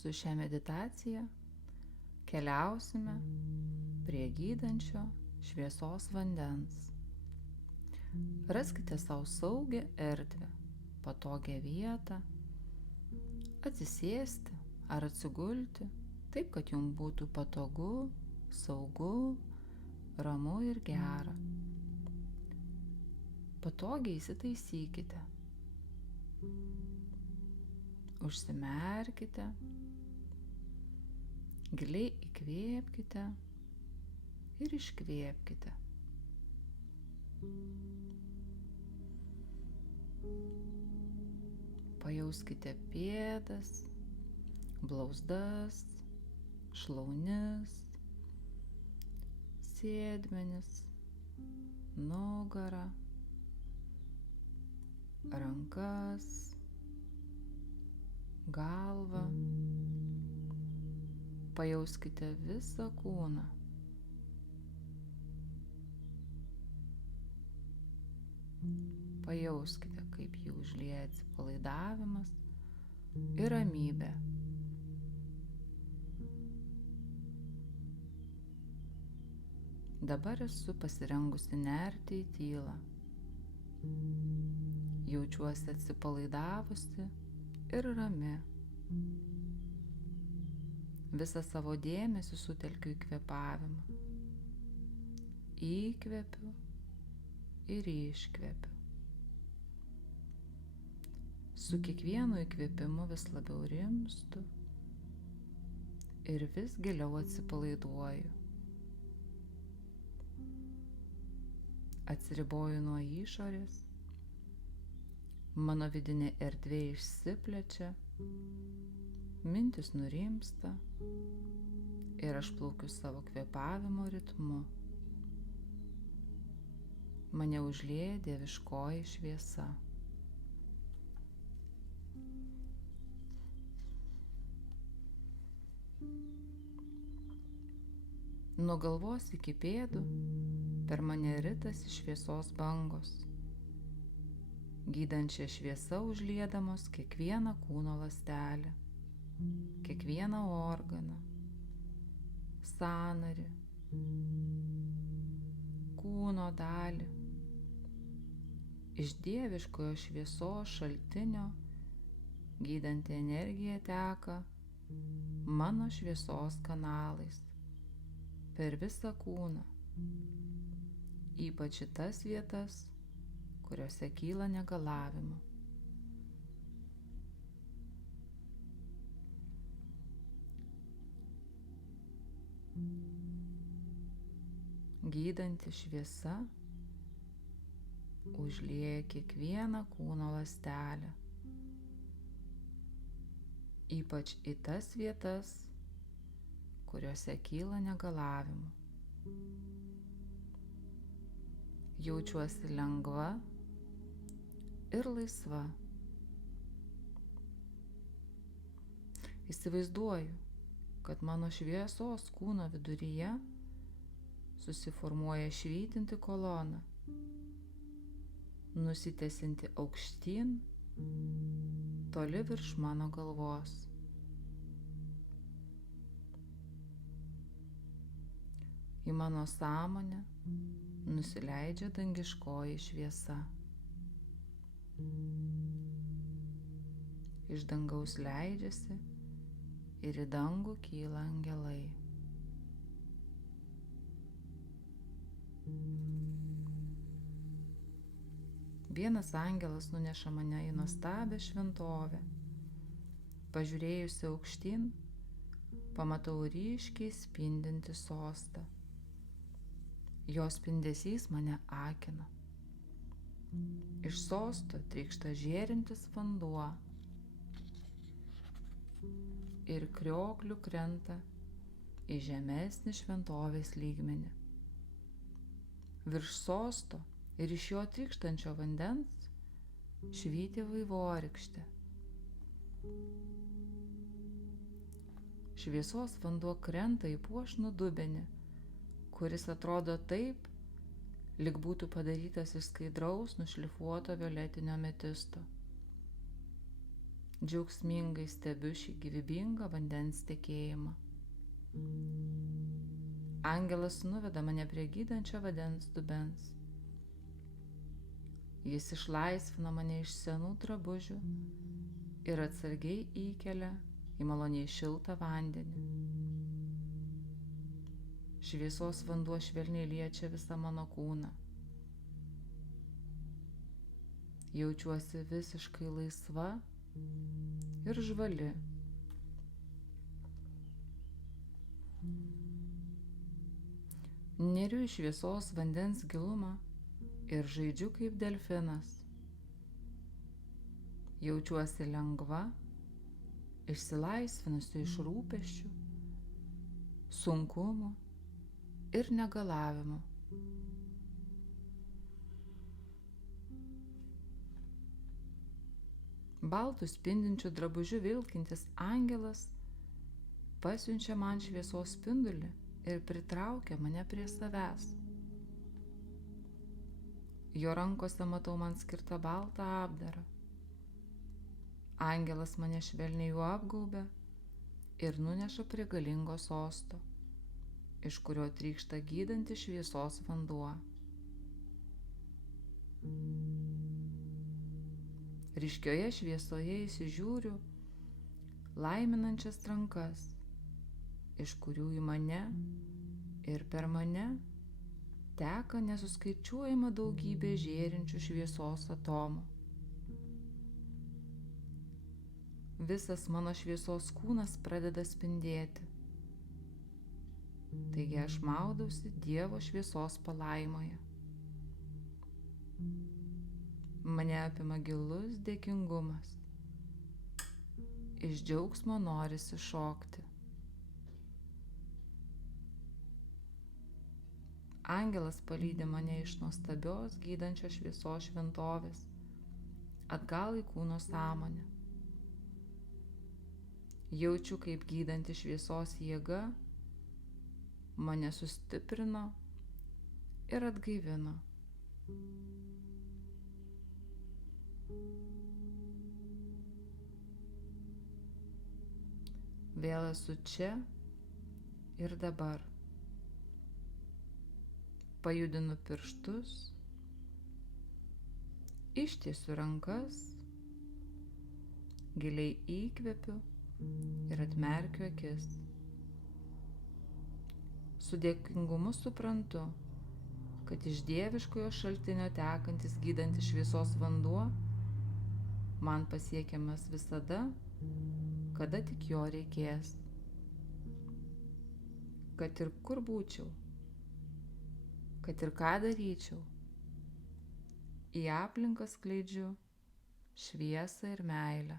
Su šia meditacija keliausime prie gydančio šviesos vandens. Raskite savo saugią erdvę, patogią vietą, atsisėsti ar atsigulti, taip, kad jums būtų patogu, saugu, ramu ir gera. Patogiai įsitaisykite. Užsimerkite, giliai įkvėpkite ir iškvėpkite. Pajauskite pėdas, blauzdas, šlaunis, sėdmenis, nugarą, rankas, galvą. Pajauskite visą kūną. Pajauskite, kaip jį užlieja atsipalaidavimas ir ramybė. Dabar esu pasirengusi nerti į tylą. Jaučiuosi atsipalaidavusi ir rami. Visą savo dėmesį sutelkiu į kvėpavimą. Įkvepiu ir iškvepiu. Su kiekvienu įkvėpimu vis labiau rimstu ir vis giliau atsipalaiduoju. Atsiriboju nuo išorės, mano vidinė erdvė išsiplečia, mintys nurimsta ir aš plaukiu savo kvėpavimo ritmu. Mane užlieja dieviškoji šviesa. Nuo galvos iki pėdų per mane ritasi šviesos bangos, gydančia šviesa užliedamos kiekvieną kūno ląstelę, kiekvieną organą, sąnarį, kūno dalį. Iš dieviškojo šviesos šaltinio gydanti energija teka mano šviesos kanalais per visą kūną, ypač į tas vietas, kuriuose kyla negalavimų. Gydanti šviesa užlieja kiekvieną kūno ląstelę, ypač į tas vietas, kuriuose kyla negalavimų. Jaučiuosi lengva ir laisva. Įsivaizduoju, kad mano šviesos kūno viduryje susiformuoja švytinti kolona, nusitęsianti aukštyn, toli virš mano galvos. Į mano sąmonę nusileidžia dangiškoji šviesa. Iš dangaus leidžiasi ir į dangų kyla angelai. Vienas angelas nuneša mane į nuostabią šventovę. Pažiūrėjusi aukštyn, pamatau ryškiai spindintį sostą. Jo spindesys mane akina. Iš sosto trykšta žėrintis vanduo ir krioklių krenta į žemesnį šventovės lygmenį. Virš sosto ir iš jo trykštančio vandens švyti vaivorykštė. Šviesos vanduo krenta į puošnų dubenį, kuris atrodo taip, lyg būtų padarytas iš skaidraus, nušlifuoto violetinio ametisto. Džiaugsmingai stebiu šį gyvybingą vandens tekėjimą. Angelas nuveda mane prie gydančio vandens dubens. Jis išlaisvina mane iš senų drabužių ir atsargiai įkelia į maloniai šiltą vandenį. Šviesos vanduo švelniai liečia visą mano kūną. Jaučiuosi visiškai laisva ir žvali. Neriu į šviesos vandens gilumą ir žaidžiu kaip delfinas. Jaučiuosi lengva, išsilaisvinusi iš rūpesčių, sunkumų ir negalavimų. Baltų spindinčių drabužių vilkintis angelas pasiunčia man šviesos spindulį ir pritraukia mane prie savęs. Jo rankose matau man skirtą baltą apdarą. Angelas mane švelniai juo apgaubia ir nuneša prie galingo sosto, iš kurio trykšta gydantis šviesos vanduo. Ryškioje šviesoje įsižiūriu laiminančias rankas, iš kurių į mane ir per mane teka nesuskaičiuojama daugybė žėrinčių šviesos atomų. Visas mano šviesos kūnas pradeda spindėti. Taigi aš maudausi Dievo šviesos palaimoje. Mane apima gilus dėkingumas. Iš džiaugsmo norisi šokti. Angelas palydi mane iš nuostabios gydančios šviesos šventovės atgal į kūno sąmonę. Jaučiu, kaip gydanti šviesos jėga mane sustiprino ir atgaivino. Vėl esu čia ir dabar. Pajudinu pirštus, ištiesiu rankas, giliai įkvepiu ir atmerkiu akis. Su dėkingumu suprantu, kad iš dieviškojo šaltinio tekantis gydantis šviesos vanduo man pasiekiamas visada, kada tik jo reikės. Kad ir kur būčiau, kad ir ką daryčiau, į aplinką skleidžiu šviesą ir meilę.